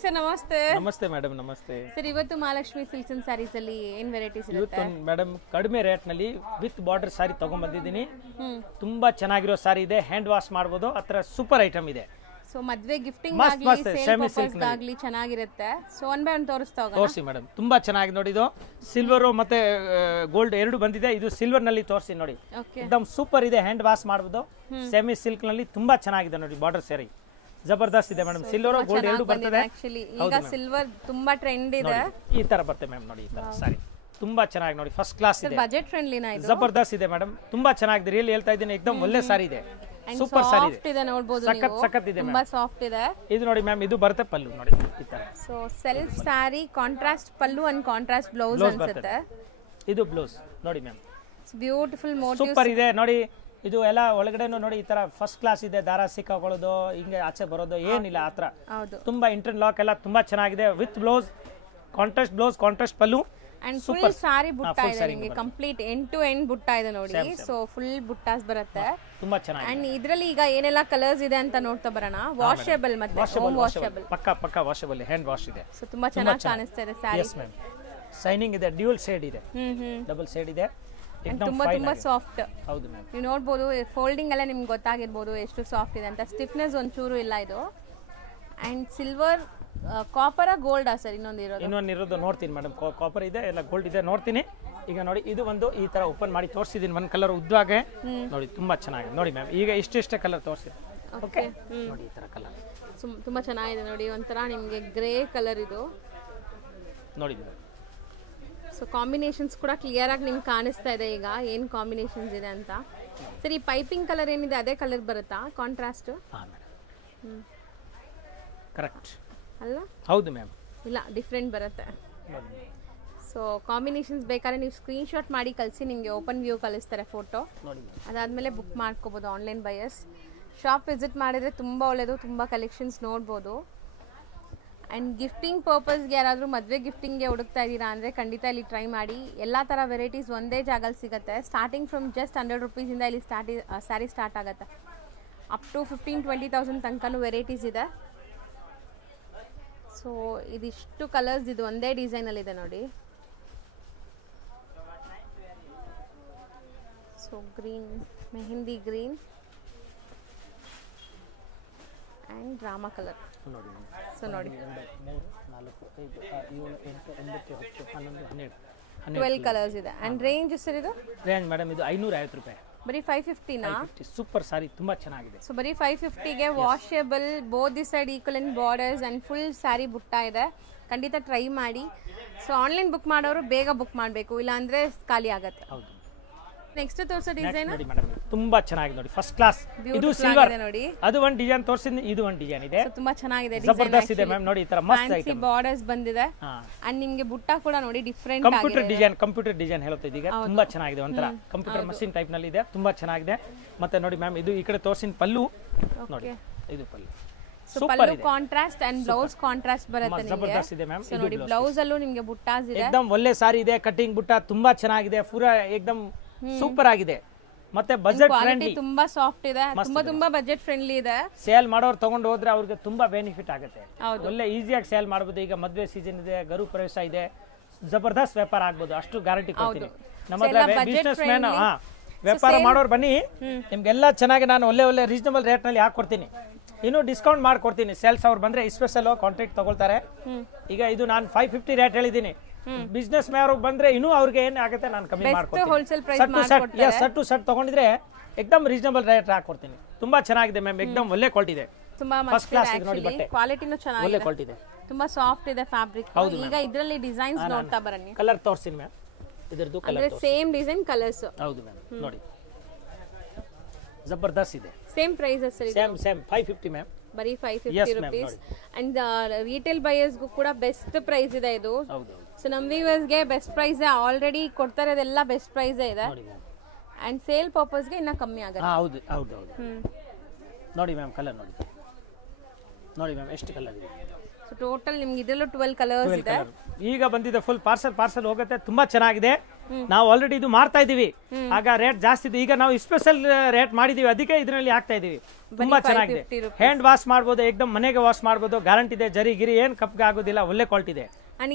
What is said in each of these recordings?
Sir ನಮಸ್ತೆ. ನಮಸ್ತೆ madam, ನಮಸ್ತೆ ಸರ್, ಇವತ್ತು ಮಹಾಲಕ್ಷ್ಮಿ ಸಿಲ್ಕ್ಸ್ ಅಂಡ್ ಸ್ಯಾರೀಸ್ ಅಲ್ಲಿ ಏನ್ ವೆರೈಟೀಸ್ ಇರುತ್ತೆ? ಇವತ್ತು ಮೇಡಮ್ ಕಡಿಮೆ ರೇಟ್ ನಲ್ಲಿ ವಿತ್ ಬಾರ್ಡರ್ ಸಾರಿ ತಗೊಂಡ್ ಬಂದಿದ್ದೀನಿ. ತುಂಬಾ ಚೆನ್ನಾಗಿರೋ ಸಾರಿ ಇದೆ, ಹ್ಯಾಂಡ್ ವಾಶ್ ಮಾಡಬಹುದು, ಆತರ ಸೂಪರ್ ಐಟಮ್ ಇದೆ. ಸೊ ಮದ್ವೆ ಗಿಫ್ಟಿಂಗ್ ಆಗಲಿ ಸೇಲ್ ಪರ್ಪಸ್ ಆಗಲಿ ಚೆನ್ನಾಗಿರುತ್ತೆ. ಸೊ ಒನ್ ಬೈ ಒನ್ ತೋರಿಸಿ ಮೇಡಮ್. ತುಂಬಾ ಚೆನ್ನಾಗಿ ನೋಡಿ, ಇದು ಸಿಲ್ವರ್ ಮತ್ತೆ ಗೋಲ್ಡ್ ಎರಡು ಬಂದಿದೆ. ಇದು ಸಿಲ್ವರ್ ನಲ್ಲಿ ತೋರಿಸಿ ನೋಡಿ, एकदम ಸೂಪರ್ ಇದೆ, ಹ್ಯಾಂಡ್ ವಾಶ್ ಮಾಡಬಹುದು. ಸೆಮಿ ಸಿಲ್ಕ್ ನಲ್ಲಿ ತುಂಬಾ ಚೆನ್ನಾಗಿದೆ ನೋಡಿ, ಬಾರ್ಡರ್ ಸಾರಿ ಜಬರ್ದಸ್ತ್ ಇದೆ ಮೇಡಮ್. ಸಿಲ್ವರ್ ಗೋಲ್ಡ್ ಎರಡು ಬರ್ತದೆ. ಈಗ ಸಿಲ್ವರ್ ತುಂಬಾ ಟ್ರೆಂಡ್ ಇದೆ. ಈ ತರ ಬರುತ್ತೆ ಮ್ಯಾಮ್ ನೋಡಿ, ಈ ತರ ಸಾರಿ ತುಂಬಾ ಚೆನ್ನಾಗಿ ನೋಡಿ, ಫಸ್ಟ್ ಕ್ಲಾಸ್ ಇದೆ, ಬಜೆಟ್ ಫ್ರೆಂಡ್ಲಿನಾ ಇದು? ಜಬರ್ದಸ್ತ್ ಇದೆ ಮೇಡಮ್, ತುಂಬಾ ಚೆನ್ನಾಗಿದೆ, ರಿಯಲ್ ಹೇಳ್ತಾ ಇದ್ದೀನಿ, एकदम ಒಳ್ಳೆ ಸಾರಿ ಇದೆ, ಸೂಪರ್ ಸಾರಿ ಇದೆ. ನೋಡಬಹುದು, ಸಖತ್ ಇದೆ, ತುಂಬಾ ಸಾಫ್ಟ್ ಇದೆ. ಇದು ನೋಡಿ ಮ್ಯಾಮ್, ಇದು ಬರುತ್ತೆ ಪಲ್ಲು ನೋಡಿ ಈ ತರ. So self sorry, contrast pallu and contrast blouse ಅನ್ಸುತ್ತೆ. ಇದು ಬ್ಲೌಸ್ ನೋಡಿ ಮ್ಯಾಮ್, ಬ್ಯೂಟಿಫುಲ್ ಮೋಟಿವ್ಸ್ ಸೂಪರ್ ಇದೆ ನೋಡಿ. ಇದು ಎಲ್ಲ ಒಳಗಡೆನು ನೋಡಿ ಈ ತರ ಫಸ್ಟ್ ಕ್ಲಾಸ್ ಇದೆ, ದಾರ ಸಿಕ್ಕಾಕೊಳ್ಳೋದು ಹಿಂಗೆ ಆಚೆ ಬರೋದು ಏನಿಲ್ಲ ಆತರ. ತುಂಬಾ ಇಂಟರ್ನ್ ಲಾಕ್ ಎಲ್ಲ ತುಂಬಾ ಚೆನ್ನಾಗಿದೆ, with blouse, contrast blouse, contrast pallu and full sari ಬುಟ್ಟ ಇದೆ ನಿಮಗೆ, ಕಂಪ್ಲೀಟ್ ಎಂಡ್ ಟು ಎಂಡ್ ಬುಟ್ಟ ಇದೆ ನೋಡಿ. ಸೊ ಫುಲ್ ಬುಟ್ಟಾಸ್ ಬರುತ್ತೆ, ತುಂಬಾ ಚೆನ್ನಾಗಿದೆ. ಅಂಡ್ ಇದರಲ್ಲಿ ಈಗ ಏನೆಲ್ಲ ಕಲರ್ಸ್ ಇದೆ ಅಂತ ನೋಡ್ತಾ ಬರೋಣ. ವಾಷೇಬಲ್ ಮತ್ತೆ ಹೋಮ್ ವಾಷೇಬಲ್, ಪಕ್ಕ ವಾಷೇಬಲ್, ಹ್ಯಾಂಡ್ ವಾಶ್ ಇದೆ. ಸೊ ತುಂಬಾ ಚೆನ್ನಾಗಿ ಕಾಣಿಸ್ತಾ ಇದೆ ಸಾರಿ. ಎಸ್ ಮ್ಯಾಮ್, ಶೈನಿಂಗ್ ಇದೆ, ಡ್ಯೂಯಲ್ ಶೇಡ್ ಇದೆ, ಡಬಲ್ ಶೇಡ್ ಇದೆ, ತುಂಬಾ ಸಾಫ್ಟ್. ಹೌದು ಮ್ಯಾಮ್, ನೀವು ನೋಡಬಹುದು ಫೋಲ್ಡಿಂಗ್ ಎಲ್ಲ ನಿಮ್ಗೆ ಗೊತ್ತಾಗಿರ್ಬೋದು ಎಷ್ಟು ಸಾಫ್ಟ್ ಇದೆ ಅಂತ. ಸ್ಟಿಫ್ನೆಸ್ ಒಂಚೂರು ಇಲ್ಲ ಇದು. And silver, copper, gold sir ಇನ್ನೊಂದಿರೋದು ನೋಡ್ತೀನಿ ಮೇಡಮ್. ಕಾಪರ್ ಇದೆ, ಎಲ್ಲ ಗೋಲ್ಡ್ ಇದೆ, ನೋಡ್ತೀನಿ. ಈಗ ನೋಡಿ, ಇದು ಒಂದು ಈ ತರ ಓಪನ್ ಮಾಡಿ ತೋರಿಸಿದೀನಿ, ಒಂದ್ ಕಲರ್ ಉದ್ದವಾಗೆ ನೋಡಿ, ತುಂಬಾ ಚೆನ್ನಾಗಿದೆ ನೋಡಿ ಮ್ಯಾಮ್. ಈಗ ಇಷ್ಟೇ ಕಲರ್ ತೋರಿಸಿ, ಓಕೆ ನೋಡಿ, ಈ ತರ ಕಲರ್ ತುಂಬಾ ಚೆನ್ನಾಗಿದೆ ನೋಡಿ. ಒಂಥರ ನಿಮ್ಗೆ ಗ್ರೇ ಕಲರ್ ಇದು ನೋಡಿ ಮೇಡಮ್. ಸೊ ಕಾಂಬಿನೇಷನ್ಸ್ ಕೂಡ ಕ್ಲಿಯರ್ ಆಗಿ ನಿಮ್ಗೆ ಕಾಣಿಸ್ತಾ ಇದೆ ಈಗ ಏನ್ ಕಾಂಬಿನೇಷನ್ಸ್ ಇದೆ ಅಂತ. ಸರಿ, ಪೈಪಿಂಗ್ ಕಲರ್ ಏನಿದೆ ಅದೇ ಕಲರ್ ಬರುತ್ತಾ ಕಾಂಟ್ರಾಸ್ಟ್? ಕರೆಕ್ಟ್ ಅಲ್ಲ? ಹೌದು ಮ್ಯಾಮ್, ಇಲ್ಲ ಡಿಫ್ರೆಂಟ್ ಬರುತ್ತೆ. ಸೊ ಕಾಂಬಿನೇಷನ್ಸ್ ಬೇಕಾದ್ರೆ ನೀವು ಸ್ಕ್ರೀನ್ ಶಾಟ್ ಮಾಡಿ ಕಳಿಸಿ, ನಿಮಗೆ ಓಪನ್ ವ್ಯೂ ಕಳಿಸ್ತಾರೆ ಫೋಟೋ. ಅದಾದಮೇಲೆ ಬುಕ್ ಮಾಡ್ಕೋಬೋದು ಆನ್ಲೈನ್ ಬಯರ್ಸ್. ಶಾಪ್ ವಿಸಿಟ್ ಮಾಡಿದರೆ ತುಂಬ ಒಳ್ಳೆಯದು, ತುಂಬ ಕಲೆಕ್ಷನ್ಸ್ ನೋಡ್ಬೋದು. ಆ್ಯಂಡ್ ಗಿಫ್ಟಿಂಗ್ ಪರ್ಪಸ್ಗೆ ಯಾರಾದರೂ ಮದುವೆ ಗಿಫ್ಟಿಂಗ್ಗೆ ಹುಡುಕ್ತಾ ಇದ್ದೀರಾ ಅಂದರೆ ಖಂಡಿತ ಇಲ್ಲಿ ಟ್ರೈ ಮಾಡಿ. ಎಲ್ಲ ಥರ ವೆರೈಟೀಸ್ ಒಂದೇ ಜಾಗಲ್ಲಿ ಸಿಗುತ್ತೆ. ಸ್ಟಾರ್ಟಿಂಗ್ ಫ್ರಮ್ ಜಸ್ಟ್ 100 ರೂಪೀಸಿಂದ ಇಲ್ಲಿ ಸ್ಯಾರಿ ಸ್ಟಾರ್ಟ್ ಆಗುತ್ತೆ. ಅಪ್ ಟು 15,000-20,000 ತನಕನೂ ವೆರೈಟೀಸ್ ಇದೆ. ಸೊ ಇದಿಷ್ಟು ಕಲರ್ಸ್ ಇದು ಒಂದೇ ಡಿಸೈನಲ್ಲಿದೆ ನೋಡಿ. So green, mehndi green and drama colour. So ನೋಡಿ 12 ಕಲರ್ಸ್ ಇದೆ. ಆ್ಯಂಡ್ ರೇಂಜ್ ಸರ್ ಇದು? ರೇಂಜ್ ಮೇಡಮ್ ಇದು 550 ರೂಪಾಯಿ, ಬರೀ 550ನಾ? ಸೂಪರ್ ಸಾರಿ, ತುಂಬಾ ಚೆನ್ನಾಗಿದೆ. ಸೊ ಬರೀ 550ಗೆ washable, both the side equivalent borders and full sari ಬುಟ್ಟ ಇದೆ. ಖಂಡಿತ ಟ್ರೈ ಮಾಡಿ. ಸೊ ಆನ್ಲೈನ್ ಬುಕ್ ಮಾಡೋರು ಬೇಗ ಬುಕ್ ಮಾಡಬೇಕು, ಇಲ್ಲಾಂದರೆ ಖಾಲಿ ಆಗುತ್ತೆ. ಹೌದು. ನೆಕ್ಸ್ಟ್ ತೋರಿಸೋ ಡಿಸೈನ್ ನೋಡಿ ಮೇಡಮ್, ತುಂಬಾ ಚೆನ್ನಾಗಿದೆ ನೋಡಿ, ಫಸ್ಟ್ ಕ್ಲಾಸ್. ಇದು ಸಿಲ್ವರ್ ನೋಡಿ, ಅದು ಒಂದು ಡಿಸೈನ್ ತೋರಿಸಿದ್ನಿ, ಇದು ಒಂದು ಡಿಸೈನ್ ಇದೆ, ತುಂಬಾ ಚೆನ್ನಾಗಿದೆ, ಜಬರ್ದಸ್ತ್ ಇದೆ ಮ್ಯಾಮ್ ನೋಡಿ. ಈ ತರ ಮಸ್ತ್ ಐಟಮ್, ಬಾರ್ಡರ್ಸ್ ಬಂದಿದೆ. ಅಂಡ್ ನಿಮಗೆ ಬುಟ್ಟ ಕೂಡ ನೋಡಿ ಡಿಫರೆಂಟ್ ಆಗಿದೆ. ಕಂಪ್ಯೂಟರ್ ಡಿಸೈನ್ ಹೇಳುತ್ತೆ ಇದೀಗ, ತುಂಬಾ ಚೆನ್ನಾಗಿದೆ, ಒಂಥರ ಕಂಪ್ಯೂಟರ್ ಮಷೀನ್ ಟೈಪ್ ನಲ್ಲಿ ಇದೆ, ತುಂಬಾ ಚೆನ್ನಾಗಿದೆ. ಮತ್ತೆ ನೋಡಿ ಮ್ಯಾಮ್, ಇದು ಈ ಕಡೆ ತೋರಿಸಿನ ಪಲ್ಲು ನೋಡಿ, ಇದು ಪಲ್ಲು ಪಲ್ಲು ಕಾಂಟ್ರಾಸ್ಟ್ ಅಂಡ್ ಬ್ಲೌಸ್ ಕಾಂಟ್ರಾಸ್ಟ್ ಬರುತ್ತೆ ನಿಮಗೆ. ಜಬರ್ದಸ್ತ್ ಇದೆ ಮ್ಯಾಮ್. ನೋಡಿ ಬ್ಲೌಸ್ ಅಲ್ಲೂ ನಿಮಗೆ ಬುಟ್ಟಾಸ್ ಇದೆ, एकदम ಒಳ್ಳೆ ಸಾರಿ ಇದೆ, ಕಟಿಂಗ್ ಬುಟ್ಟ ತುಂಬಾ ಚೆನ್ನಾಗಿದೆ, ಪೂರಾ एकदम ಸೂಪರ್ ಆಗಿದೆ. ಮತ್ತೆ ಬಜೆಟ್ ಫ್ರೆಂಡ್ಲಿ, ತುಂಬಾ ಸಾಫ್ಟ್ ಇದೆ, ತುಂಬಾ ಬಜೆಟ್ ಫ್ರೆಂಡ್ಲಿ ಇದೆ. ಸೇಲ್ ಮಾಡೋರು ತಗೊಂಡು ಹೋದ್ರೆ ಅವ್ರಿಗೆ ತುಂಬಾ ಬೆನಿಫಿಟ್ ಆಗುತ್ತೆ, ಒಳ್ಳೆ ಈಸಿಯಾಗಿ ಸೇಲ್ ಮಾಡಬಹುದು. ಈಗ ಮದುವೆ ಸೀಸನ್ ಇದೆ, ಗರು ಪ್ರವೇಶ ಇದೆ, ಜಬರ್ದಸ್ತ್ ವ್ಯಾಪಾರ ಆಗ್ಬೋದು, ಅಷ್ಟು ಗ್ಯಾರಂಟಿ ಕೊಡ್ತೀನಿ. ನಮ್ಮ ಹತ್ರ ಬಿಸ್ನೆಸ್ ಮ್ಯಾನ್ ವ್ಯಾಪಾರ ಮಾಡೋರು ಬನ್ನಿ, ನಿಮ್ಗೆಲ್ಲ ಚೆನ್ನಾಗಿ ನಾನು ಒಳ್ಳೆ ರೀಸನಬಲ್ ರೇಟ್ ನಲ್ಲಿ ಹಾಕೊಡ್ತೀನಿ, ಇನ್ನು ಡಿಸ್ಕೌಂಟ್ ಮಾಡ್ಕೊಡ್ತೀನಿ. ಸೇಲ್ಸ್ ಅವ್ರು ಬಂದ್ರೆ ಸ್ಪೆಷಲ್ ಕಾಂಟ್ರಾಕ್ಟ್ ತಗೊಳ್ತಾರೆ. ಈಗ ಇದು ನಾನು 550 ರೇಟ್ ಹೇಳಿದ್ದೀನಿ, ಬಿಸ್ನೆಸ್ ಮ್ಯಾನ್ ಬಂದ್ರೆ ಇನ್ನೂ ಅವ್ರಿಗೆ ಏನ್ ಆಗುತ್ತೆ ನಾನು ಕಮ್ಮಿ ಮಾಡ್ಕೊಡ್ತೀನಿ. ಸೆಟ್ ಟು ಸೆಟ್ ತಗೊಂಡಿದ್ರೆ एकदम ರೀಸನಬಲ್ ರೇಟ್ ಹಾಕೊಡ್ತೀನಿ. ತುಂಬಾ ಚೆನ್ನಾಗಿದೆ ಮ್ಯಾಮ್, एकदम ಒಳ್ಳೆ ಕ್ವಾಲಿಟಿ ಇದೆ, ತುಂಬಾ ಫಸ್ಟ್ ಕ್ಲಾಸ್ ಇದೆ ನೋಡಿ, ಬಟ್ಟೆ ಕ್ವಾಲಿಟಿನೂ ಚೆನ್ನಾಗಿದೆ, ಒಳ್ಳೆ ಕ್ವಾಲಿಟಿ ಇದೆ, ತುಂಬಾ ಸಾಫ್ಟ್ ಇದೆ ಫ್ಯಾಬ್ರಿಕ್. ಈಗ ಇದರಲ್ಲಿ ಡಿಸೈನ್ಸ್ ನೋಡ್ತಾ ಬನ್ನಿ. ಕಲರ್ ತೋರಿಸ್ತೀನಿ ಮ್ಯಾಮ್, ಇದರದ್ದು ಕಲರ್ ಸೇಮ್ ಡಿಸೈನ್ ಕಲರ್ಸ್. ಹೌದು ಮ್ಯಾಮ್ ನೋಡಿ, ಜಬರ್ದಸ್ತ್ ಇದೆ. ಸೇಮ್ ಪ್ರೈಸ್ ಸೇಮ್ 550 ಮ್ಯಾಮ್, ಬರೀ 550 ರೂಪೀಸ್. ಅಂಡ್ ರಿಟೇಲ್ ಬಯರ್ಸ್ಗೂ ಕೂಡ ಬೆಸ್ಟ್ ಪ್ರೈಸ್ ಇದೆ ಇದು. ಸೊ ನಮ್ಮ ವ್ಯೂವರ್ಸ್ಗೆ ಬೆಸ್ಟ್ ಪ್ರೈಸ್ ಆಲ್ರೆಡಿ ಕೊಡ್ತಾ ಇರೋದೆಲ್ಲ ಬೆಸ್ಟ್ ಪ್ರೈಸ್ ಇದೆ. ಅಂಡ್ ಸೇಲ್ ಪರ್ಪಸ್ಗೆ ಇನ್ನ ಕಮ್ಮಿ ಆಗುತ್ತೆ. ಹೌದು ಹೌದು ಹೌದು. ನೋಡಿ ಮ್ಯಾಮ್, ಕಲರ್ ನೋಡಿ ಮ್ಯಾಮ್, ಎಷ್ಟು ಕಲರ್ ಇದೆ. ಸೊ ಟೋಟಲ್ ನಿಮ್ಗೆ ಇದರಲ್ಲೂ 12 ಕಲರ್ಸ್ ಇದೆ. ಈಗ ಬಂದಿದೆ ಫುಲ್ ಪಾರ್ಸಲ್ ಹೋಗುತ್ತೆ, ತುಂಬಾ ಚೆನ್ನಾಗಿದೆ. ನಾವು ಆಲ್ರೆಡಿ ಇದು ಮಾಡ್ತಾ ಇದೀವಿ, ಆಗ ರೇಟ್ ಜಾಸ್ತಿ ಇದೆ. ಈಗ ನಾವು ಸ್ಪೆಷಲ್ ರೇಟ್ ಮಾಡಿದೀವಿ, ಅದಕ್ಕೆ ಇದರಲ್ಲಿ ಹಾಕ್ತಾ ಇದೀವಿ. ತುಂಬಾ ಚೆನ್ನಾಗಿದೆ. ಹ್ಯಾಂಡ್ ವಾಶ್ ಮಾಡ್ಬೋದು, ಏಕದಮ್ ಮನೆಗೆ ವಾಶ್ ಮಾಡ್ಬೋದು, ಗ್ಯಾರಂಟಿ ಇದೆ. ಜರಿ ಗಿರಿ ಏನ್ ಕಪ್ಗೆ ಆಗೋದಿಲ್ಲ, ಒಳ್ಳೆ ಕ್ವಾಲಿಟಿ ಇದೆ.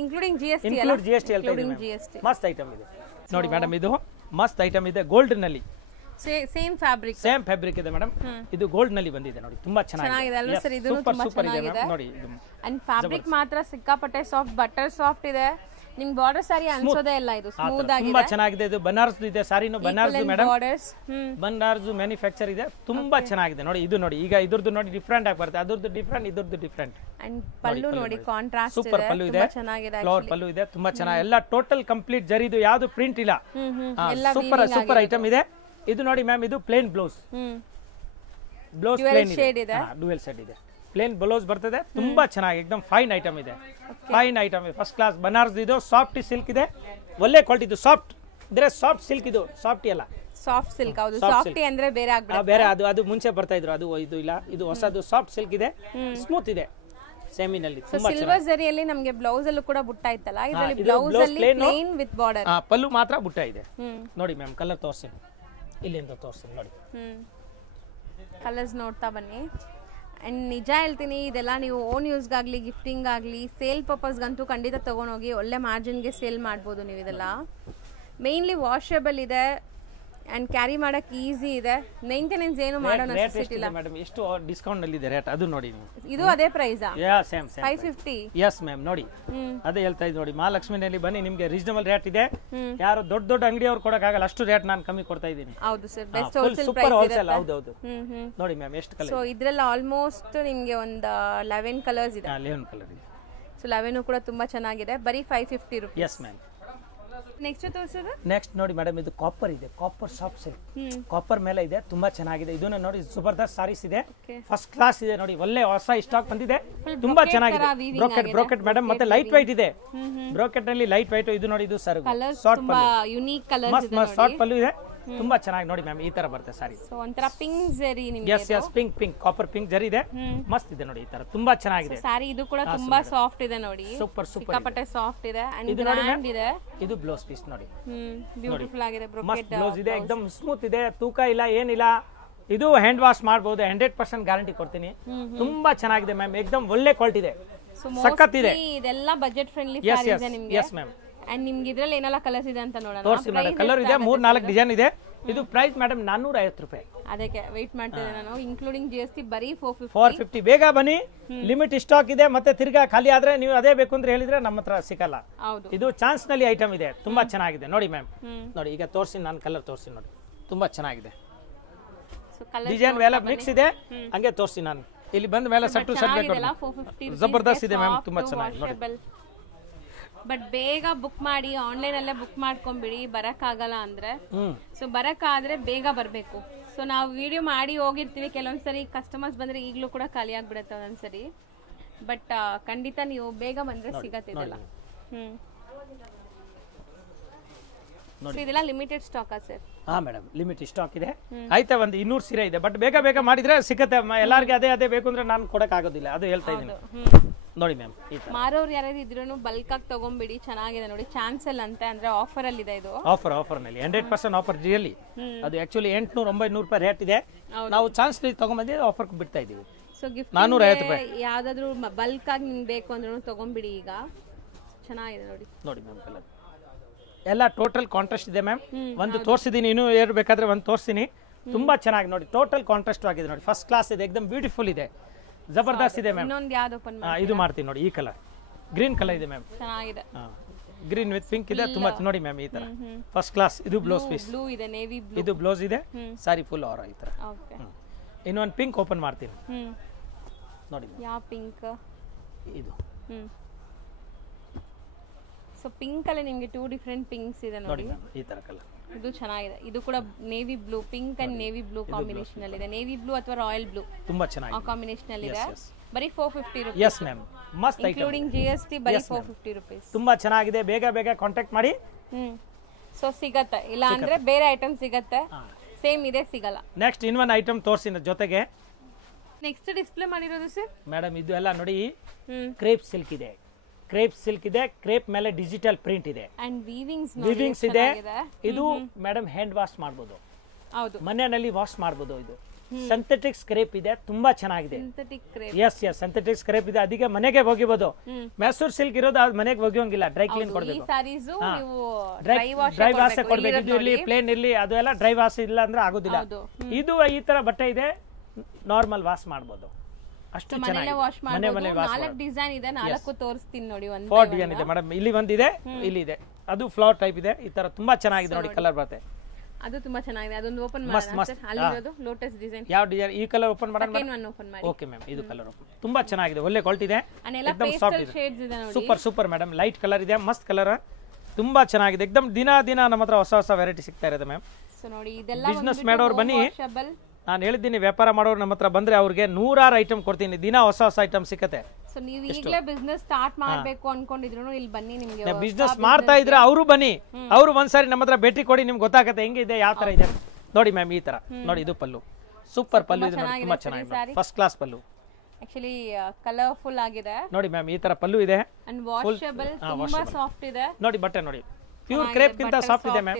ಇನ್ಕ್ಲೂಡಿಂಗ್ GST ಹೇಳ್ತಾ ಇದ್ದೀವಿ. ಮಸ್ತ್ ಐಟಮ್ ಇದೆ ನೋಡಿ ಮೇಡಮ್, ಇದು ಮಸ್ತ್ ಐಟಮ್ ಇದೆ. ಗೋಲ್ಡ್ ನಲ್ಲಿ ಸೇಮ್ ಫ್ಯಾಬ್ರಿಕ್ ಇದೆ ಮೇಡಮ್. ಇದು ಗೋಲ್ಡ್ ನಲ್ಲಿ ಬಂದಿದೆ ನೋಡಿ, ತುಂಬಾ ಚೆನ್ನಾಗಿದೆ ಅಲ್ವಾ ಸರ್? ಇದು ತುಂಬಾ ಚೆನ್ನಾಗಿದೆ ನೋಡಿ. ಅಂಡ್ ಫ್ಯಾಬ್ರಿಕ್ ಮಾತ್ರ ಸಿಕ್ಕಾಪಟ್ಟೆ ಸಾಫ್ಟ್, ಬಟರ್ ಸಾಫ್ಟ್ ಇದೆ. ನಿಮ್ ಬಾರ್ಡರ್ ಸಾರಿ ಅನ್ಸೋದೇ ಇಲ್ಲ, ಇದು ಸ್ಮೂತ್ ಆಗಿದೆ, ತುಂಬಾ ಚೆನ್ನಾಗಿದೆ. ಇದು ಬನಾರಸ್ ಇದೆ, ಸಾರಿನೂ ಬನಾರಸ್ ಮೇಡಮ್, ಬನಾರಸ್ ಮ್ಯಾನುಫ್ಯಾಕ್ಚರ್ ಇದೆ, ತುಂಬಾ ಚೆನ್ನಾಗಿದೆ ನೋಡಿ. ಇದು ನೋಡಿ, ಈಗ ಇದ್ರದ್ದು ನೋಡಿ ಡಿಫ್ರೆಂಟ್ ಆಗಿ ಬರುತ್ತೆ, ಅದ್ರದ್ದು ಡಿಫ್ರೆಂಟ್, ಇದ್ರದ್ದು ಡಿಫ್ರೆಂಟ್. ಅಂಡ್ ಪಲ್ಲು ನೋಡಿ ಕಾಂಟ್ರಾಸ್ಟ್ ಸೂಪರ್ ಪಲ್ಲು ಇದೆ, ಫ್ಲವರ್ ಪಲ್ಲು ಇದೆ, ತುಂಬಾ ಚೆನ್ನಾಗಿ. ಎಲ್ಲ ಟೋಟಲ್ ಕಂಪ್ಲೀಟ್ ಜರಿದು ಯಾವ್ದು ಪ್ರಿಂಟ್ ಇಲ್ಲ, ಸೂಪರ್ ಐಟಮ್ ಇದೆ. ಇದು ನೋಡಿ ಮ್ಯಾಮ್, ಇದು ಪ್ಲೇನ್ ಬ್ಲೌಸ್ ಪ್ಲೇನ್ ಇದೆ, ಡ್ಯುಯಲ್ ಶೇಡ್ ಇದೆ, ಪ್ಲೇನ್ ಬ್ಲೌಸ್ ಬರ್ತದೆ. ತುಂಬಾ ಚೆನ್ನಾಗಿ ಎಕ್ದಮ್ ಫೈನ್ ಐಟಮ್ ಇದೆ, ಫಸ್ಟ್ ಕ್ಲಾಸ್ ಬನಾರಸ್. ಇದು ಸಾಫ್ಟ್ ಸಿಲ್ಕ್ ಇದೆ, ಒಳ್ಳೆ ಕ್ವಾಲಿಟಿ. ಇದು ಸಾಫ್ಟ್ ಅಂದ್ರೆ ಸಾಫ್ಟ್ ಸಿಲ್ಕ್, ಇದು ಸಾಫ್ಟ್ ಅಲ್ಲ, ಸಾಫ್ಟ್ ಸಿಲ್ಕ್. ಹೌದು, ಸಾಫ್ಟ್ ಅಂದ್ರೆ ಬೇರೆ ಬೇರೆ, ಅದು ಮುಂಚೆ ಬರ್ತಾ ಇದ್ರು, ಅದು ಇದು ಇಲ್ಲ. ಇದು ಹೊಸದು ಸಾಫ್ಟ್ ಸಿಲ್ಕ್ ಇದೆ, ಸ್ಮೂತ್ ಇದೆ, ಸೆಮಿನಲ್ಲಿ ತುಂಬಾ ಸಿಲ್ವರ್ ಜರಿಯಲ್ಲಿ ನಮಗೆ ಬ್ಲೌಸ್ ಅಲ್ಲೂ ಕೂಡ ಬುಟ್ಟ ಇತ್ತಲ್ಲ, ಇದರಲ್ಲಿ ಬ್ಲೌಸ್ ಅಲ್ಲಿ ಪ್ಲೇನ್ ವಿತ್ ಬಾರ್ಡರ್, ಪಲ್ಲು ಮಾತ್ರ ಬುಟ್ಟ ಇದೆ ನೋಡಿ ಮ್ಯಾಮ್. ಕಲರ್ ತೋರಿಸ್ತೀನಿ, ಇಲ್ಲಿಂದ ತೋರಿಸ್ತೀನಿ ನೋಡಿ. ಕಲರ್ಸ್ ನೋಡ್ತಾ ಬನ್ನಿ. ಆ್ಯಂಡ್ ನಿಜ ಹೇಳ್ತೀನಿ, ಇದೆಲ್ಲ ನೀವು ಓನ್ ಯೂಸ್ಗಾಗಲಿ, ಗಿಫ್ಟಿಂಗ್ ಆಗಲಿ, ಸೇಲ್ ಪರ್ಪಸ್ಗಂತೂ ಖಂಡಿತ ತೊಗೊಂಡೋಗಿ ಒಳ್ಳೆ ಮಾರ್ಜಿನ್ಗೆ ಸೇಲ್ ಮಾಡ್ಬೋದು ನೀವು. ಇದೆಲ್ಲ ಮೇನ್ಲಿ ವಾಷಬಲ್ ಇದೆ ಆ್ಯಂಡ್ ಕ್ಯಾರಿ ಮಾಡೋಕ್ಕೆ ಈಸಿ ಇದೆ. ಮೇಂಟೆನೆನ್ಸ್ ಏನು ಮಾಡೋ ನೆಸೆಸಿಟಿ ಇಲ್ಲ ಮೇಡಮ್. ಎಷ್ಟು ಡಿಸ್ಕೌಂಟ್ ಅಲ್ಲಿ ಇದೆ ರೇಟ್ ಅದು ನೋಡಿ ನೀವು. ಇದು ಅದೇ ಪ್ರೈಸಾ? ಸೇಮ್ 550. ಯಸ್ ಮ್ಯಾಮ್ ನೋಡಿ, ಅದೇ ಹೇಳ್ತಾ ಇದ್ದೀನಿ ನೋಡಿ. ಮಹಾಲಕ್ಷ್ಮಿನಲ್ಲಿ ಬನ್ನಿ, ನಿಮಗೆ ರೀಸನಬಲ್ ರೇಟ್ ಇದೆ. ಯಾರು ದೊಡ್ಡ ಅಂಗಡಿಯವ್ರು ಕೊಡಕ್ಕಾಗಲ್ಲ, ಅಷ್ಟು ರೇಟ್ ನಾನು ಕಮ್ಮಿ ಕೊಡ್ತಾ ಇದ್ದೀನಿ. ಹೌದು sir, best wholesale super wholesale. ಹೌದು ನೋಡಿ ಮ್ಯಾಮ್, ಎಷ್ಟು ಕಲರ್. ಸೊ ಇದ್ರಲ್ಲಿ ಆಲ್ಮೋಸ್ಟ್ ನಿಮಗೆ ಒಂದು 11 ಕಲರ್ಸ್ ಇದೆ. 11 ಕಲರ್ ಇದೆ. ಸೊ 11 ಕೂಡ ತುಂಬಾ ಚೆನ್ನಾಗಿದೆ, ಬರೀ 550 ರೂಪೀಸ್. Yes ma'am. ನೆಕ್ಸ್ಟ್ ತೋರಿಸೋದು, ನೆಕ್ಸ್ಟ್ ನೋಡಿ ಮೇಡಮ್, ಇದು ಕಾಪರ್ ಇದೆ, ಕಾಪರ್ ಸಾಫ್ಟ್ ಸಿಲ್ಕ್, ಕಾಪರ್ ಮೇಲೆ ಇದೆ, ತುಂಬಾ ಚೆನ್ನಾಗಿದೆ. ಇದನ್ನ ನೋಡಿ, ಜಬರ್ದಸ್ತ್ ಸಾರೀಸ್ ಇದೆ, ಫಸ್ಟ್ ಕ್ಲಾಸ್ ಇದೆ ನೋಡಿ, ಒಳ್ಳೆ ಹೊಸ ಸ್ಟಾಕ್ ಬಂದಿದೆ, ತುಂಬಾ ಚೆನ್ನಾಗಿದೆ. ಬ್ರೋಕೆಟ್ ಮೇಡಮ್, ಮತ್ತೆ ಲೈಟ್ ವೈಟ್ ಇದೆ, ಬ್ರೋಕೆಟ್ ನಲ್ಲಿ ಲೈಟ್ ವೈಟ್. ಇದು ನೋಡಿ, ಇದು ಸರ್ ಶಾರ್ಟ್ ಪಲ್ಲು, ಯುನೀಕ್ ಕಲರ್ಸ್ ಇದೆ, ಶಾರ್ಟ್ ಪಲ್ಲು ಇದೆ, ತುಂಬಾ ಚೆನ್ನಾಗಿ ನೋಡಿ ಮ್ಯಾಮ್. ಈ ತರ ಬರುತ್ತೆ ಸಾರಿ. ಸೊ ಒಂತರ ಪಿಂಕ್ ಜರಿ ನಿಮಗೆ. ಎಸ್ ಪಿಂಕ್ ಕಾಪರ್ ಪಿಂಕ್ ಜರಿ ಇದೆ, ಮಸ್ತ್ ಇದೆ ನೋಡಿ. ಈ ತರ ತುಂಬಾ ಚೆನ್ನಾಗಿದೆ ಸಾರಿ. ಇದು ಕೂಡ ತುಂಬಾ ಸಾಫ್ಟ್ ಇದೆ ನೋಡಿ, ಸೂಪರ್ ಸಿಕ್ಕಾಪಟ್ಟೆ ಸಾಫ್ಟ್ ಇದೆ. ಅಂಡ್ ಗ್ರ್ಯಾಂಡ್ ಇದೆ. ಇದು ಬ್ಲೌಸ್ ಪೀಸ್ ನೋಡಿ, ಬ್ಯೂಟಿಫುಲ್ ಆಗಿದೆ, ಮಸ್ತ್ ಬ್ಲೌಸ್ ಇದೆ, ಎಕ್ದಮ್ ಸ್ಮೂತ್ ಇದೆ, ತೂಕ ಇಲ್ಲ, ಏನಿಲ್ಲ. ಇದು ಹ್ಯಾಂಡ್ ವಾಶ್ ಮಾಡಬಹುದು, 100% ಗ್ಯಾರಂಟಿ ಕೊಡ್ತೀನಿ. ತುಂಬಾ ಚೆನ್ನಾಗಿದೆ ಮ್ಯಾಮ್, ಎಕ್ದಮ್ ಒಳ್ಳೆ ಕ್ವಾಲಿಟಿ ಇದೆ, ಸಖತ್ ಇದೆ. ಇದೆಲ್ಲ ಬಜೆಟ್ ಫ್ರೆಂಡ್ಲಿ ಸಾರಿ ಇದೆ ನಿಮಗೆ. Yes ma'am. ಅಂಡ್ ನಿಮ್ಗೆ ಇದ್ರಲ್ಲಿ ಏನೆಲ್ಲ ಕಲರ್ಸ್ ಇದೆ ಅಂತ ನೋಡೋಣ. ತೋರಿಸಿ ಮೇಡಮ್. ಕಲರ್ ಇದೆ, 3-4 ಡಿಸೈನ್ ಇದೆ. ಇದು ಪ್ರೈಸ್ ಮೇಡಮ್ 450 ರೂಪಾಯಿ. ಅದಕ್ಕೆ ವೆಯ್ಟ್ ಮಾಡ್ತಿದ್ದೆ ನಾನು, ಇನ್ಕ್ಲೂಡಿಂಗ್ GST ಬರೀ 450. ಬೇಗ ಬನ್ನಿ, ಲಿಮಿಟ್ ಸ್ಟಾಕ್ ಇದೆ. ಮತ್ತೆ ತಿರ್ಗಾ ಖಾಲಿ ಆದ್ರೆ ನೀವು ಅದೇ ಬೇಕು ಅಂತ ಹೇಳಿದ್ರೆ ನಮ್ಮ ಹತ್ರ ಸಿಗಲ್ಲ. ಇದು ಚಾನ್ಸ್ ನಲ್ಲಿ ಐಟಮ್ ಇದೆ, ತುಂಬಾ ಚೆನ್ನಾಗಿದೆ ನೋಡಿ ಮ್ಯಾಮ್. ನೋಡಿ, ಈಗ ತೋರಿಸಿ, ನಾನು ಕಲರ್ ತೋರಿಸಿ ನೋಡಿ, ತುಂಬಾ ಚೆನ್ನಾಗಿದೆ. ಡಿಸೈನ್ ಎಲ್ಲ ಮಿಕ್ಸ್ ಇದೆ, ಹಂಗೆ ತೋರಿಸಿ. ನಾನು ಇಲ್ಲಿ ಬಂದ ಮೇಲೆ ಸೆಟ್ ಜಬರ್ದಸ್ತ್ ಇದೆ ಮ್ಯಾಮ್, ತುಂಬಾ ಚೆನ್ನಾಗಿದೆ ನೋಡಿ. ಬಟ್ ಬೇಗ ಬುಕ್ ಮಾಡಿ, ಆನ್ಲೈನ್ ಅಲ್ಲೇ ಬುಕ್ ಮಾಡ್ಕೊಂಡ್ಬಿಡಿ, ಬರಕ್ಕಾಗಲ್ಲ ಅಂದ್ರೆ. ಸೊ ಬರಕ್ಕಾದ್ರೆ ಬೇಗ ಬರಬೇಕು. ಸೊ ನಾವು ವಿಡಿಯೋ ಮಾಡಿ ಹೋಗಿರ್ತೀವಿ, ಕೆಲವೊಂದ್ಸರಿ ಕಸ್ಟಮರ್ಸ್ ಬಂದ್ರೆ ಈಗಲೂ ಕೂಡ ಖಾಲಿ ಆಗ್ಬಿಡುತ್ತೆ ಒಂದೊಂದ್ಸರಿ. ಬಟ್ ಖಂಡಿತ ನೀವು ಬೇಗ ಬಂದ್ರೆ ಸಿಗತ್ತೆ ಇದೆಲ್ಲ. ಇದೆಲ್ಲ ಲಿಮಿಟೆಡ್ ಸ್ಟಾಕ್ ಸರ್? ಹಾ ಮೇಡಮ್, ಲಿಮಿಟೆಡ್ ಸ್ಟಾಕ್ ಇದೆ. ಆಯ್ತಾ, ಒಂದು 200 ಸೀರೆ ಇದೆ, ಬಟ್ ಬೇಗ ಮಾಡಿದ್ರೆ ಸಿಗತ್ತೆ. ಎಲ್ಲಾರ್ಗೆ ಅದೇ ಬೇಕು ಅಂದ್ರೆ ನಾನು ಕೊಡಕ್ ಆಗೋದಿಲ್ಲ, ಅದು ಹೇಳ್ತಾ ಇದ್ದೀನಿ ನೋಡಿ ಮ್ಯಾಮ್. ಮಾರೋರು ಯಾರಾದ್ರೂ ಇದ್ರೂ ಬಲ್ಕ್ ಆಗಿ ತಗೊಂಡ್ಬಿಡಿ, ಚೆನ್ನಾಗಿದೆ ನೋಡಿ. ಚಾನ್ಸಲ್ ಅಂತ ಅಂದ್ರೆ ಆಫರ್ ಅಲ್ಲಿ ಇದೆ ಇದು. ಆಫರ್ ನಲ್ಲಿ 100% ಆಫರ್ ರಿಯಲಿ. ಅದು ಆಕ್ಚುಲಿ 800-900 ರೂಪಾಯಿ ರೇಟ್ ಇದೆ. ನಾವು ಚಾನ್ಸ್ ತಗೊಂಡ್ಬಂದು ಆಫರ್ ಬಿಡ್ತಾ ಇದೀವಿ. ಸೊ ಗಿಫ್ಟ್ 450 ರೂಪಾಯಿ. ಯಾವ್ದಾದ್ರು ಬಲ್ಕ್ ಆಗಿ ನಿಮ್ಗೆ ಬೇಕು ಅಂದ್ರೂ ತಗೊಂಡ್ಬಿಡಿ. ಈಗ ಚೆನ್ನಾಗಿದೆ ನೋಡಿ ಮ್ಯಾಮ್. ಕಲರ್ ಎಲ್ಲ ಟೋಟಲ್ ಕಾಂಟ್ರಾಸ್ಟ್ ಇದೆ ಮ್ಯಾಮ್. ಒಂದು ತೋರಿಸಿದೀನಿ, ಇನ್ನೂ ಬೇಕಾದ್ರೆ ಒಂದು ತೋರಿಸ್ತೀನಿ. ತುಂಬಾ ಚೆನ್ನಾಗಿ ನೋಡಿ, ಟೋಟಲ್ ಕಾಂಟ್ರಾಸ್ಟ್ ಆಗಿದೆ ನೋಡಿ, ಫಸ್ಟ್ ಕ್ಲಾಸ್ ಇದೆ, ಎಕ್ದಮ್ ಬ್ಯೂಟಿಫುಲ್ ಇದೆ, ಜಬರ್ದಸ್ತ್ ಇದೆ ಮ್ಯಾಮ್. ಇನ್ನೊಂದು ಯಾವ್ದು ಓಪನ್ ಮಾಡಿ? ಇದು ಮಾಡ್ತೀನಿ ನೋಡಿ, ಈ ಕಲರ್ ಗ್ರೀನ್ ಕಲರ್ ಇದೆ ಮ್ಯಾಮ್, ಚೆನ್ನಾಗಿದೆ. ಗ್ರೀನ್ ವಿತ್ ಪಿಂಕ್ ಇದೆ, ತುಂಬಾ ನೋಡಿ ಮ್ಯಾಮ್. ಈ ತರ ಫಸ್ಟ್ ಕ್ಲಾಸ್. ಇದು ಬ್ಲೌಸ್ ಪೀಸ್, ಬ್ಲೂ ಇದೆ, ನೇವಿ ಬ್ಲೂ. ಇದು ಬ್ಲೌಸ್ ಇದೆ, ಸಾರಿ ಫುಲ್ ಆರ ಈ ತರ. ಇನ್ನೊಂದು ಪಿಂಕ್ ಓಪನ್ ಮಾಡ್ತೀನಿ ನೋಡಿ. ಯಾವ ಪಿಂಕ್? ಇದು. ಸೊ ಪಿಂಕ್ ಅಲ್ಲಿ ನಿಮಗೆ 2 ಡಿಫರೆಂಟ್ ಪಿಂಕ್ಸ್ ಇದೆ ನೋಡಿ. ಈ ತರ ಕಲರ್, ಇದು ಚೆನ್ನಾಗಿದೆ. ಇದು ಕೂಡ navy blue, pink and navy blue combination ಅಲ್ಲಿ ಇದೆ. ನೇವಿ ಬ್ಲೂ ಅಥವಾ ರಾಯಲ್ ಬ್ಲೂ, ತುಂಬಾ ಚೆನ್ನಾಗಿದೆ, ಆ ಕಾಂಬಿನೇಷನ್ ಅಲ್ಲಿ ಇದೆ. ಬರೀ 450 ರೂಪೀಸ್. ಎಸ್ ಮ್ಯಾಮ್, ಮಸ್ತ್ ಐಟಮ್, ಇನ್ಕ್ಲೂಡಿಂಗ್ GST ಬರೀ 450 ರೂಪೀಸ್. ತುಂಬಾ ಚೆನ್ನಾಗಿದೆ, ಬೇಗ ಕಾಂಟ್ಯಾಕ್ಟ್ ಮಾಡಿ. ಸೊ ಸಿಗತ್ತೆ, ಇಲ್ಲ ಅಂದ್ರೆ ಬೇರೆ ಐಟಮ್ ಸಿಗತ್ತೆ, ಸೇಮ್ ಇದೆ ಸಿಗಲ್ಲ. ನೆಕ್ಸ್ಟ್ ಇನ್ನೊಂದು ಐಟಮ್ ತೋರಿಸಿನ ಜೊತೆಗೆ. ನೆಕ್ಸ್ಟ್ ಡಿಸ್ಪ್ಲೇ ಮಾಡಿರೋದು ಸರ್ ಮೇಡಮ್, ಇದು ಎಲ್ಲ ನೋಡಿ, ಕ್ರೇಪ್ ಸಿಲ್ಕ್ ಇದೆ, ಕ್ರೇಪ್ ಸಿಲ್ಕ್ ಇದೆ, ಕ್ರೇಪ್ ಮೇಲೆ ಡಿಜಿಟಲ್ ಪ್ರಿಂಟ್ ಇದೆ, ಅಂಡ್ ವಿವಿಂಗ್ಸ್ ಇದೆ. ಇದು ಮೇಡಮ್ ಹ್ಯಾಂಡ್ ವಾಶ್ ಮಾಡ್ಬೋದು, ಹೌದು ಮನೆಯಲ್ಲಿ ವಾಶ್ ಮಾಡ್ಬೋದು. ಇದು ಸಿಂಥೆಟಿಕ್ ಸ್ಕ್ರೇಪ್ ಇದೆ, ತುಂಬಾ ಚೆನ್ನಾಗಿದೆ. ಎಸ್ ಸಿಂಥೆಟಿಕ್ ಸ್ಕ್ರೇಪ್ ಇದೆ, ಅದಕ್ಕೆ ಮನೆಗೆ ಒಗಿಬಹುದು. ಮೈಸೂರು ಸಿಲ್ಕ್ ಇರೋದು ಅದು ಮನೆಗೆ ಒಗಿಯೋಂಗಿಲ್ಲ, ಡ್ರೈ ಕ್ಲೀನ್ ಕೊಡಬೇಕು, ಡ್ರೈ ವಾಶ್ ಕೊಡ್ಬೇಕು. ಇದು ಇರ್ಲಿ ಪ್ಲೇನ್ ಇರ್ಲಿ, ಅದೆಲ್ಲ ಡ್ರೈ ವಾಶ್ ಇಲ್ಲ ಅಂದ್ರೆ ಆಗೋದಿಲ್ಲ. ಇದು ಈ ತರ ಬಟ್ಟೆ ಇದೆ, ನಾರ್ಮಲ್ ವಾಶ್ ಮಾಡ್ಬೋದು, ಅಷ್ಟು ಚೆನ್ನಾಗಿದೆ. ಮನೆ ಮನೆ ವಾಶ್ ಡಿಸೈನ್ ಇದೆ, 4 ತೋರಿಸ್ತೀನಿ ನೋಡಿ. 4 ಡಿಸೈನ್ ಇದೆ ಮೇಡಮ್, ಇಲ್ಲಿ ಒಂದಿದೆ, ಇಲ್ಲಿ ಇದೆ, ಅದು ಫ್ಲವರ್ ಟೈಪ್ ಇದೆ. ಈ ತರ ತುಂಬಾ ಚೆನ್ನಾಗಿದೆ ನೋಡಿ, ಕಲರ್ ಬರುತ್ತೆ, ಅದು ತುಂಬಾ ಚೆನ್ನಾಗಿದೆ. ಅದೊಂದು ಓಪನ್ ಮಾಡೋಣ ಸರ್, ಅಲ್ಲಿರೋದು ಲೋಟಸ್ ಡಿಸೈನ್. ಯಾವ ಡಿಸೈನ್? ಈ ಕಲರ್ ಓಪನ್ ಮಾಡೋಣ. ಸೆಕೆಂಡ್ ಒನ್ ಓಪನ್ ಮಾಡಿ. ಓಕೆ ಮ್ಯಾಮ್, ಇದು ಕಲರ್ ತುಂಬಾ ಚೆನ್ನಾಗಿದೆ, ಒಳ್ಳೆ ಕ್ವಾಲಿಟಿ ಇದೆ, एकदम ಸಾಫ್ಟ್ ಇದೆ, ಶೇಡ್ಸ್ ಇದೆ ನೋಡಿ. Super super madam, light colour ಇದೆ, ಮಸ್ತ್ ಕಲರ್, ತುಂಬಾ ಚೆನ್ನಾಗಿದೆ. एकदम ದಿನ ನಮ್ಮ ಹತ್ರ ಹೊಸ ವೆರೈಟಿ ಸಿಗ್ತಾ ಇರುತ್ತೆ ಮ್ಯಾಮ್. ಸೊ ನೋಡಿ, ಇದೆಲ್ಲ ಬಿಸ್ನೆಸ್ ಮಾಡೋರು ಬನ್ನಿ, ನಾನು ಹೇಳಿದ್ದೀನಿ ವ್ಯಾಪಾರ ಮಾಡೋರು ನಮ್ಮ ಹತ್ರ ಬಂದ್ರೆ ಅವ್ರಿಗೆ 100 ಐಟಮ್ ಕೊಡ್ತೀನಿ, ದಿನ ಹೊಸ ಐಟಮ್ ಸಿಕ್ಕತ್ತೆ. ಸೊ ನೀವು ಈಗಲೇ ಬಿಸ್ನೆಸ್ ಸ್ಟಾರ್ಟ್ ಮಾಡಬೇಕು ಅನ್ಕೊಂಡಿದ್ರು ಇಲ್ಲಿ ಬನ್ನಿ, ನಿಮಗೆ ಬಿಸ್ನೆಸ್ ಮಾಡ್ತಾ ಇದ್ರೆ ಅವರು ಬನ್ನಿ, ಅವರು ಒಂದ್ಸಾರಿ ನಮ್ಮ ಹತ್ರ ಭೇಟಿ ಕೊಡಿ, ನಿಮ್ಗೆ ಗೊತ್ತಾಗತ್ತೆ ಹೆಂಗಿದೆ, ಯಾವ ತರ ಇದೆ ನೋಡಿ ಮ್ಯಾಮ್. ಈ ತರ ನೋಡಿ, ಇದು ಪಲ್ಲು, ಸೂಪರ್ ಪಲ್ಲು ಇದೆ, ತುಂಬಾ ಚೆನ್ನಾಗಿದೆ, ಫಸ್ಟ್ ಕ್ಲಾಸ್ ಪಲ್ಲು. ಆಕ್ಚುಲಿ ಕಲರ್ಫುಲ್ ಆಗಿದೆ ನೋಡಿ ಮ್ಯಾಮ್, ಈ ತರ ಪಲ್ಲು ಇದೆ, ಅಂಡ್ ವಾಷಬಲ್, ತುಂಬಾ ಸಾಫ್ಟ್ ಇದೆ ನೋಡಿ. ಬಟ್ಟೆ ನೋಡಿ, ಪ್ಯೂರ್ ಕ್ರೇಪ್ ಗಿಂತ ಸಾಫ್ಟ್ ಇದೆ ಮ್ಯಾಮ್,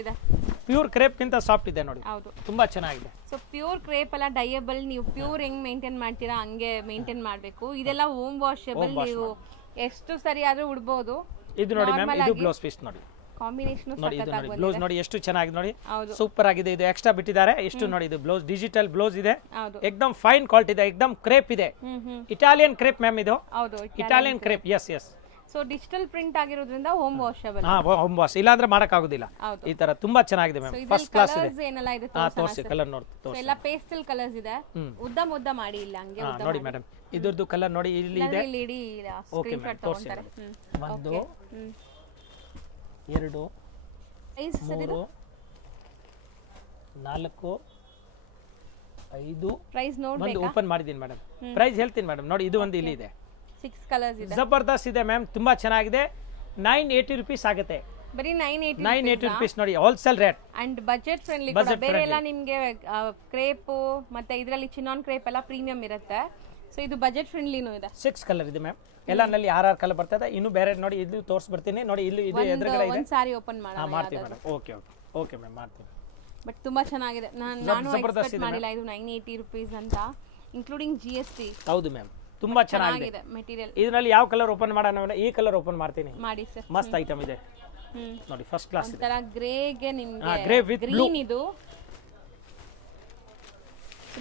ಪ್ಯೂರ್ ಕ್ರೇಪ್ ಗಿಂತ ಸಾಫ್ಟ್ ಇದೆ ನೋಡಿ, ತುಂಬಾ ಚೆನ್ನಾಗಿದೆ. ಸೊ ಪ್ಯೂರ್ ಕ್ರೇಪ್ ಎಲ್ಲ ಡೈಯಬಲ್, ನೀವು ಪ್ಯೂರ್ ಹೆಂಗ್ ಮೇಂಟೈನ್ ಮಾಡ್ತೀರಾ ಹಂಗೆ ಮೇಂಟೈನ್ ಮಾಡ್ಬೇಕು. ಇದೆಲ್ಲ ಹೋಮ್ ವಾಷಬಲ್, ನೀವು ಎಷ್ಟು ಸರಿ ಆದ್ರೂ ಉಡ್ಬೋದು. ಇದು ನೋಡಿ ಮ್ಯಾಮ್, ಇದು ಬ್ಲೌಸ್ ಪೀಸ್ ನೋಡಿ, ಕಾಂಬಿನೇಷನ್ ನೋಡಿ, ಇದು ನೋಡಿ ಬ್ಲೌಸ್ ನೋಡಿ ಎಷ್ಟು ಚೆನ್ನಾಗಿದೆ ನೋಡಿ, ಸೂಪರ್ ಆಗಿದೆ. ಇದು ಎಕ್ಸ್ಟ್ರಾ ಬಿಟ್ಟಿದ್ದಾರೆ, ಎಷ್ಟು ನೋಡಿ, ಇದು ಬ್ಲೌಸ್ ಡಿಜಿಟಲ್ ಬ್ಲೌಸ್ ಇದೆ, एकदम ಫೈನ್ ಕ್ವಾಲಿಟಿ ಇದೆ, एकदम ಕ್ರೇಪ್ ಇದೆ, ಇಟಾಲಿಯನ್ ಕ್ರೇಪ್ ಮ್ಯಾಮ್, ಇದು Italian crepe. Yes yes. So digital print ಆಗಿರೋದ್ರಿಂದ ಹೋಮ್ ವಾಷಬಲ್, ಹೋಮ್ ವಾಶ್ ಇಲ್ಲ ಅಂದ್ರೆ ಮಾಡಕ್ ಆಗುದಿಲ್ಲ. ಈ ತರ ತುಂಬಾ ಚೆನ್ನಾಗಿದೆ ಮ್ಯಾಮ್, ಫಸ್ಟ್ ಕ್ಲಾಸ್ ಇದೆ. ಏನೆಲ್ಲ ಇದೆ ತೋರಿಸಿ, ಕಲರ್ ನೋಡಿ ತೋರಿಸಿ. ಎಲ್ಲ ಪೇಸ್ಟಲ್ ಕಲರ್ಸ್ ಇದೆ, ಉದ್ದ ಮಾಡಿ ಇಲ್ಲ ಹಂಗೆ ನೋಡಿ ಮೇಡಮ್, ಇದರದ್ದು ಕಲರ್ ನೋಡಿ, ಇಲ್ಲಿ ಇದೆ. ಓಕೆ ಮ್ಯಾಮ್, ತೋರಿಸಿ. 1 2 3 4 5 ಪ್ರೈಸ್ ನೋಡ್ಬೇಕಾ? ಒಂದು ಓಪನ್ ಮಾಡಿದೀನಿ ಮೇಡಮ್, ಪ್ರೈಸ್ ಹೇಳ್ತೀನಿ ಮೇಡಮ್. ನೋಡಿ, ಇದು ಒಂದು ಇಲ್ಲಿ ಇದೆ, 6 ಕಲರ್ಸ್ ಇದೆ, ಜಬರ್ದಸ್ತ್ ಇದೆ ಮ್ಯಾಮ್, ತುಂಬಾ ಚೆನ್ನಾಗಿದೆ. 980 rupees ಆಗುತ್ತೆ, ಬರೀ 980 rupees ನೋಡಿ, wholesale rate and budget friendly. ಬೇರೆ ಎಲ್ಲ ನಿಮ್ಗೆ ಕ್ರೇಪ್ ಮತ್ತೆ ಇದರಲ್ಲಿ ಚಿನಾನ್ ಕ್ರೇಪ್ ಎಲ್ಲ ಪ್ರೀಮಿಯಂ ಇರುತ್ತೆ. ಸೊ ಇದು ಬಜೆಟ್ ಫ್ರೆಂಡ್ಲಿನೂ ಇದೆ. 6 ಕಲರ್ ಇದೆ ಮ್ಯಾಮ್, ಎಲ್ಲ ನಲ್ಲಿ 6 ಕಲರ್ ಬರ್ತದೆ. ಇನ್ನು ಬೇರೆ ನೋಡಿ, ಇದು ತೋರಿಸ್ಬಿಡ್ತೀನಿ ನೋಡಿ, ಇಲ್ಲಿ ಇದು ಎದುರುಗಡೆ ಇದೆ, ಒಂದು ಸಾರಿ ಓಪನ್ ಮಾಡೋಣ. ಮಾಡ್ತೀನಿ madam. Okay okay okay ma'am, ಮಾಡ್ತೀನಿ. ಬಟ್ ತುಂಬಾ ಚೆನ್ನಾಗಿದೆ, ನಾನು ಎಕ್ಸ್ಪೆಕ್ಟ್ ಮಾಡಿಲ್ಲ ಇದು 980 rupees ಅಂತ, ಇನ್ಕ್ಲೂಡಿಂಗ್ GST. ಹೌದು ಮ್ಯಾಮ್, ತುಂಬಾ ಚೆನ್ನಾಗಿದೆ ಮೆಟೀರಿಯಲ್. ಇದರಲ್ಲಿ ಯಾವ ಕಲರ್ ಓಪನ್ ಮಾಡೋಣ? ಈ ಕಲರ್ ಓಪನ್ ಮಾಡ್ತೀನಿ, ಮಾಡಿ ಸರ್. ಮಸ್ತ್ ಐಟಮ್ ಇದೆ ನೋಡಿ, ಫಸ್ಟ್ ಕ್ಲಾಸ್ ಇದೆ. ಒಂತರ ಗ್ರೇಗೆ ನಿಮಗೆ ಗ್ರೇ ವಿತ್ ಗ್ರೀನ್, ಇದು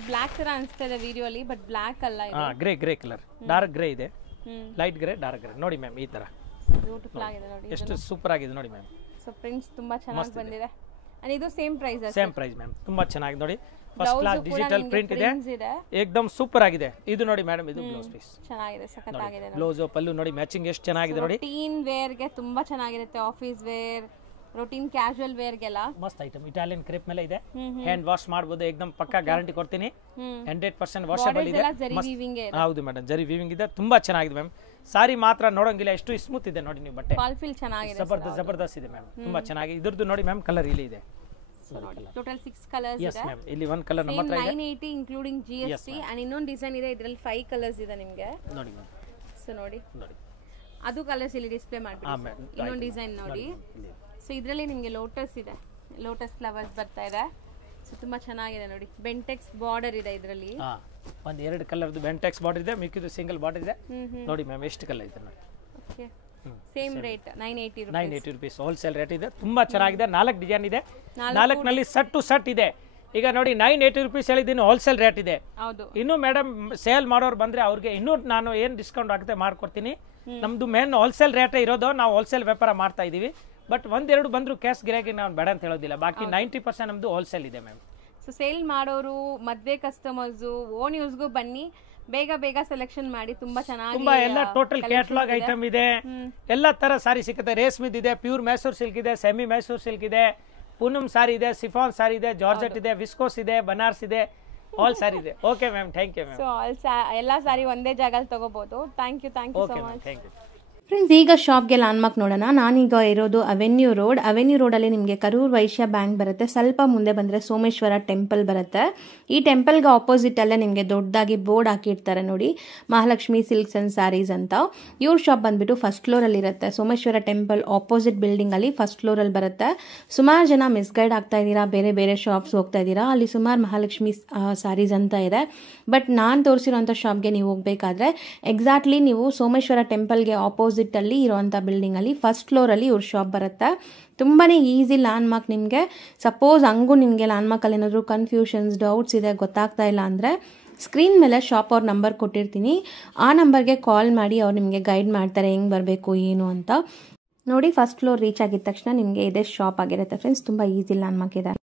ಬ್ಲಾಕ್ ತರ ಅನ್ಸ್ತಾ ಇದೆ ವಿಡಿಯೋಲಿ, ಬಟ್ ಬ್ಲಾಕ್ ಅಲ್ಲ ಇದು. ಗ್ರೇ ಕಲರ್, ಡಾರ್ಕ್ ಗ್ರೇ ಇದೆ, ಲೈಟ್ ಗ್ರೇ, ಡಾರ್ಕ್ ಗ್ರೇ ನೋಡಿ ಮ್ಯಾಮ್. ಈ ತರ ಬ್ಯೂಟಿಫುಲ್ ಆಗಿದೆ ನೋಡಿ, ಎಷ್ಟು ಸೂಪರ್ ಆಗಿದೆ ನೋಡಿ ಮ್ಯಾಮ್. ಸೊ ಪ್ರಿಂಟ್ಸ್ ತುಂಬಾ ಚೆನ್ನಾಗಿ ಬಂದಿದೆ, ಅಂಡ್ ಇದು ಸೇಮ್ ಪ್ರೈಸ್ ಮ್ಯಾಮ್, ತುಂಬಾ ಚೆನ್ನಾಗಿದೆ ನೋಡಿ, ಫಸ್ಟ್ ಕ್ಲಾಸ್ ಡಿಜಿಟಲ್ ಪ್ರಿಂಟ್ ಇದೆ, एकदम ಸೂಪರ್ ಆಗಿದೆ. ಇದು ನೋಡಿ ಮೇಡಮ್, ಇದು ಬ್ಲೌಸ್ ಪೀಸ್ ಚೆನ್ನಾಗಿದೆ, ಸಖತ್ತಾಗಿದೆ. ಬ್ಲೌಸ್ ಪಲ್ಲು ನೋಡಿ, ಮ್ಯಾಚಿಂಗ್ ಎಷ್ಟು ಚೆನ್ನಾಗಿದೆ ನೋಡಿ. ಟೀನ್ ವೇರ್ ಗೆ ತುಂಬಾ ಚೆನ್ನಾಗಿರುತ್ತೆ, office wear, routine casual wear ಗೆಲ್ಲ ಮಸ್ತ್ ಐಟಮ್. ಇಟಾಲಿಯನ್ ಕ್ರೇಪ್ ಮೇಲೆ ಇದೆ, ಹ್ಯಾಂಡ್ ವಾಶ್ ಮಾಡಬಹುದು, एकदम ಪಕ್ಕಾ ಗ್ಯಾರಂಟಿ ಕೊಡ್ತೀನಿ, 100% ವಾಷಬಲ್ ಇದೆ. ಹೌದು ಮೇಡಮ್, ಜರಿ ವೀವಿಂಗ್ ಇದೆ, ತುಂಬಾ ಚೆನ್ನಾಗಿದೆ ಮ್ಯಾಮ್. ಸಾರಿ ಮಾತ್ರ ನೋಡೋಂಗಿಲ್ಲ, ಎಷ್ಟು ಸ್ಮೂತ್ ಇದೆ ನೋಡಿ, ನೀವು ಬಟ್ಟೆ ಫಾಲ್ ಫೀಲ್ ಚೆನ್ನಾಗಿದೆ, ಜಬರ್ದಸ್ತ್ ಇದೆ ಮ್ಯಾಮ್, ತುಂಬಾ ಚೆನ್ನಾಗಿದೆ. ಇದ್ರದ್ದು ನೋಡಿ ಮ್ಯಾಮ್, ಕಲರ್ ಇಲ್ಲಿ ಇದೆ, ಟೋಟಲ್ 6 ಕಲರ್ಸ್ ಇದೆ. ಮ್ಯಾಮ್, ಇಲ್ಲಿ ಒಂದು ಕಲರ್ ನಮ್ಮ ಹತ್ರ ಇದೆ, 980 ಇನ್ಕ್ಲೂಡಿಂಗ್ GST, ಅಂಡ್ ಇನ್ನೊಂದು ಡಿಸೈನ್ ಇದೆ, ಇದರಲ್ಲಿ 5 ಕಲರ್ಸ್ ಇದೆ ನಿಮಗೆ ನೋಡಿ ಮ್ಯಾಮ್. ಸೊ ನೋಡಿ, ಅದು ಕಲರ್ಸ್ ಇಲ್ಲಿ ಡಿಸ್ಪ್ಲೇ ಮಾಡ್ಬಿಡಿ. ಇನ್ನೊಂದು ಡಿಸೈನ್ ನೋಡಿ, ಸೊ ಇದರಲ್ಲಿ ನಿಮಗೆ ಲೋಟಸ್ ಇದೆ, ಲೋಟಸ್ ಫ್ಲವರ್ಸ್ ಬರ್ತಾ ಇದೆ. ಸೊ ತುಂಬಾ ಚೆನ್ನಾಗಿದೆ ನೋಡಿ, ಬೆಂಟೆಕ್ಸ್ ಬಾರ್ಡರ್ ಇದೆ ಇದರಲ್ಲಿ. ಒಂದು 2 ಕಲರ್ದು ಬೆಂಟೆಕ್ಸ್ ಬಾರ್ಡರ್ ಇದೆ, ಮಿಕ್ಕಿದು ಸಿಂಗಲ್ ಬಾರ್ಡರ್ ಇದೆ ನೋಡಿ ಮ್ಯಾಮ್. ಎಷ್ಟು ಕಲರ್ ಇದೆ ನೋಡಿ. Okay, same rate 980 rupees wholesale rate ಇದೆ, ತುಂಬಾ ಚೆನ್ನಾಗಿದೆ. 4 ಡಿಸೈನ್ ಇದೆ, 4 ನಲ್ಲಿ ಸೆಟ್ ಟು ಸೆಟ್ ಇದೆ. ಈಗ ನೋಡಿ 980 rupees ಹೇಳಿದ್ದೀನಿ, ಹೋಲ್ಸೇಲ್ ರೇಟ್ ಇದೆ. ಇನ್ನು ಮೇಡಮ್ ಸೇಲ್ ಮಾಡೋರು ಬಂದ್ರೆ ಅವ್ರಿಗೆ ಇನ್ನೂ ನಾನು ಏನು ಡಿಸ್ಕೌಂಟ್ ಆಗುತ್ತೆ ಮಾಡ್ಕೊಡ್ತೀನಿ. ನಮ್ದು ಮೇನ್ ಹೋಲ್ಸೇಲ್ ರೇಟ್ ಇರೋದು, ನಾವು ಹೋಲ್ಸೇಲ್ ವ್ಯಾಪಾರ ಮಾಡ್ತಾ ಇದೀವಿ. ಬಟ್ 1-2 ಬಂದ್ರು ಕ್ಯಾಶ್ ಗಿರಾಕಿ ನಾವು ಬೇಡ ಅಂತ ಹೇಳೋದಿಲ್ಲ, ಬಾಕಿ 90% ನಮ್ದು ಹೋಲ್ಸೇಲ್ ಇದೆ ಮ್ಯಾಮ್. ಸೊ ಸೇಲ್ ಮಾಡೋರು, ಮದ್ವೆ ಕಸ್ಟಮರ್ಸ್, ಓನ್ ಯೂಸ್ಗೂ ಬನ್ನಿ, ಬೇಗ ಸೆಲೆಕ್ಷನ್ ಮಾಡಿ, ತುಂಬಾ ಚೆನ್ನಾಗಿ ತುಂಬಾ ಎಲ್ಲ ಟೋಟಲ್ ಕ್ಯಾಟಲಾಗ್ ಐಟಮ್ ಇದೆ, ಎಲ್ಲ ತರ ಸಾರಿ ಸಿಗುತ್ತೆ. ರೇಸ್ಮಿದ್ ಇದೆ, ಪ್ಯೂರ್ ಮೈಸೂರ್ ಸಿಲ್ಕ್ ಇದೆ, ಸೆಮಿ ಮೈಸೂರ್ ಸಿಲ್ಕ್ ಇದೆ, ಪೂನಮ್ ಸಾರಿ ಇದೆ, ಸಿಫಾನ್ ಸಾರಿ ಇದೆ, ಜಾರ್ಜೆಟ್ ಇದೆ, ವಿಸ್ಕೋಸ್ ಇದೆ, ಬನಾರ್ಸ್ ಇದೆ, ಆಲ್ ಸಾರಿ ಇದೆ. Okay ma'am, thank you ma'am. So ಎಲ್ಲ ಸಾರಿ ಒಂದೇ ಜಾಗದಲ್ಲಿ ತಗೋಬಹುದು. Thank you so much. Thank you. Friends, ಈಗ ಶಾಪ್ಗೆ ಲ್ಯಾಂಡ್ಮಾರ್ಕ್ ನೋಡೋಣ. ನಾನೀಗ ಇರೋದು ಅವೆನ್ಯೂ ರೋಡಲ್ಲಿ ನಿಮಗೆ ಕರೂರ್ ವೈಶ್ಯ ಬ್ಯಾಂಕ್ ಬರುತ್ತೆ. ಸ್ವಲ್ಪ ಮುಂದೆ ಬಂದರೆ ಸೋಮೇಶ್ವರ ಟೆಂಪಲ್ ಬರುತ್ತೆ. ಈ ಟೆಂಪಲ್ಗೆ ಆಪೋಸಿಟ್ ಅಲ್ಲೇ ನಿಮಗೆ ದೊಡ್ಡದಾಗಿ ಬೋರ್ಡ್ ಹಾಕಿರ್ತಾರೆ ನೋಡಿ, ಮಹಾಲಕ್ಷ್ಮಿ ಸಿಲ್ಕ್ಸ್ ಅಂಡ್ ಸ್ಯಾರೀಸ್ ಅಂತ. ಇವ್ರ ಶಾಪ್ ಬಂದ್ಬಿಟ್ಟು ಫಸ್ಟ್ ಫ್ಲೋರಲ್ಲಿ ಇರುತ್ತೆ. ಸೋಮೇಶ್ವರ ಟೆಂಪಲ್ ಆಪೋಸಿಟ್ ಬಿಲ್ಡಿಂಗಲ್ಲಿ ಫಸ್ಟ್ ಫ್ಲೋರಲ್ಲಿ ಬರುತ್ತೆ. ಸುಮಾರು ಜನ ಮಿಸ್ಗೈಡ್ ಆಗ್ತಾ ಇದ್ದೀರಾ, ಬೇರೆ ಬೇರೆ ಶಾಪ್ಸ್ ಹೋಗ್ತಾ ಇದ್ದೀರಾ. ಅಲ್ಲಿ ಸುಮಾರು ಮಹಾಲಕ್ಷ್ಮಿ ಸ್ಯಾರೀಸ್ ಅಂತ ಇದೆ. ಬಟ್ ನಾನು ತೋರಿಸಿರೋಂಥ ಶಾಪ್ಗೆ ನೀವು ಹೋಗಬೇಕಾದ್ರೆ ಎಕ್ಸಾಕ್ಟ್ಲಿ ನೀವು ಸೋಮೇಶ್ವರ ಟೆಂಪಲ್ಗೆ ಆಪೋಸಿಟಲ್ಲಿ ಇರೋವಂಥ ಬಿಲ್ಡಿಂಗಲ್ಲಿ ಫಸ್ಟ್ ಫ್ಲೋರಲ್ಲಿ ಇವ್ರ ಶಾಪ್ ಬರುತ್ತೆ. ತುಂಬಾ ಈಸಿ ಲ್ಯಾಂಡ್ಮಾರ್ಕ್ ನಿಮಗೆ. ಸಪೋಸ್ ಹಂಗೂ ನಿಮಗೆ ಲ್ಯಾಂಡ್ಮಾರ್ಕಲ್ಲಿ ಏನಾದರೂ ಕನ್ಫ್ಯೂಷನ್ಸ್, ಡೌಟ್ಸ್ ಇದೆ, ಗೊತ್ತಾಗ್ತಾ ಇಲ್ಲ ಅಂದರೆ ಸ್ಕ್ರೀನ್ ಮೇಲೆ ಶಾಪ್ ಅವ್ರ ನಂಬರ್ ಕೊಟ್ಟಿರ್ತೀನಿ. ಆ ನಂಬರ್ಗೆ ಕಾಲ್ ಮಾಡಿ ಅವ್ರು ನಿಮಗೆ ಗೈಡ್ ಮಾಡ್ತಾರೆ ಹೆಂಗೆ ಬರಬೇಕು ಏನು ಅಂತ. ನೋಡಿ, ಫಸ್ಟ್ ಫ್ಲೋರ್ ರೀಚ್ ಆಗಿದ ತಕ್ಷಣ ನಿಮಗೆ ಇದೇ ಶಾಪ್ ಆಗಿರುತ್ತೆ ಫ್ರೆಂಡ್ಸ್. ತುಂಬ ಈಸಿ ಲ್ಯಾಂಡ್ಮಾರ್ಕ್ ಇದೆ.